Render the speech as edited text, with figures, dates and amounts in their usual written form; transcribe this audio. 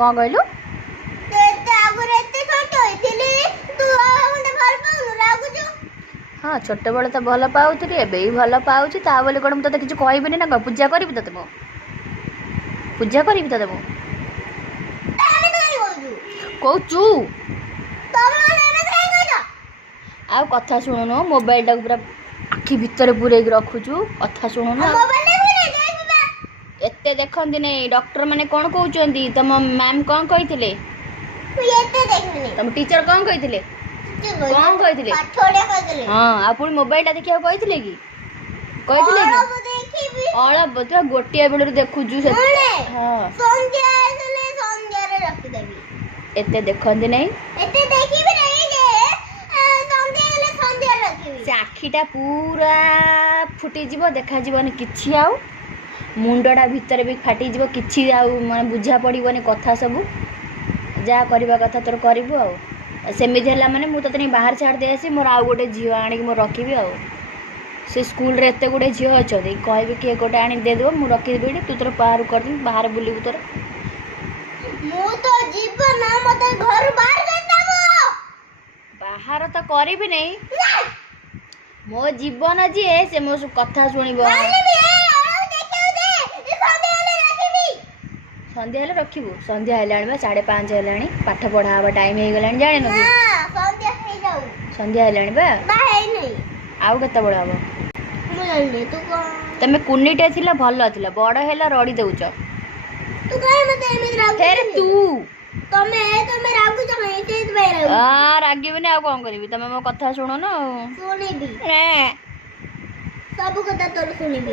कौन कहलु हाँ छोट बेले तो भल पाऊरी एबे भी भल पाऊँ ता बोली कौन मुझे किसी कहबी ना पूजा करी ते मु पूजा करी ते मु कौचु आ कथा शुणुन मोबाइल टाक पूरा आखि भितर पूरे रखुचु कथा शुणुन एते देखंती नहीं डॉक्टर माने कौन कहउचंदी तम मैम कौन कहिथिले तम टीचर कौन कहिथिले कौन कहिथिले हां आ पुनी मोबाइल ता देखिया कहिथिले कि अलप तू गोटिया बेलर देखुचु से हां संध्या रे रखि देबी एते देखंती नहीं एते देखिबी नहीं जे संध्या रखिबी से आखिटा पूरा फुटी जीवो देखा जीवनी किछि आउ मुंडटा भितर भी फाटी जीवो किछि आउ माने बुझा पड़िबनी कथा सब जा करबा कथा तोर करबू आउ सेमिति हला माने मु ततनी बाहर छाड़ दे आसी मोर आउ गोटे झियो आनी मो रखिबी आउ से स्कूल रे एते गोटे झियो अछदी कहबी के गोटे आनी दे देबो मु रखि देबी तू तोर बाहर कर दी बाहर बुलिबू तोर मु तो जीवन मते घर बाहर कर देबो बाहर तो करबी नहीं मो जीवन जी से मो कथा सुनिबो संध्या हेले रखिबू संध्या हेलाणी 5:30 हेलाणी पाठ पढ़ा हवा टाइम हे गेलाणी जाने न संध्या हे जाऊ संध्या हेलाणी बा हे नहीं आउ केते बड़ हबो मु जानि तू को तमे कुनीटे थिला भल थिला बड़ हेला रडी देउछ तू काहे मते एमे रागु फेर तू तमे रागु छ एते भाई रागी बने आ कोन करबी तमे मो कथा सुनो न सुनिबी सब कथा तोर सुनिबी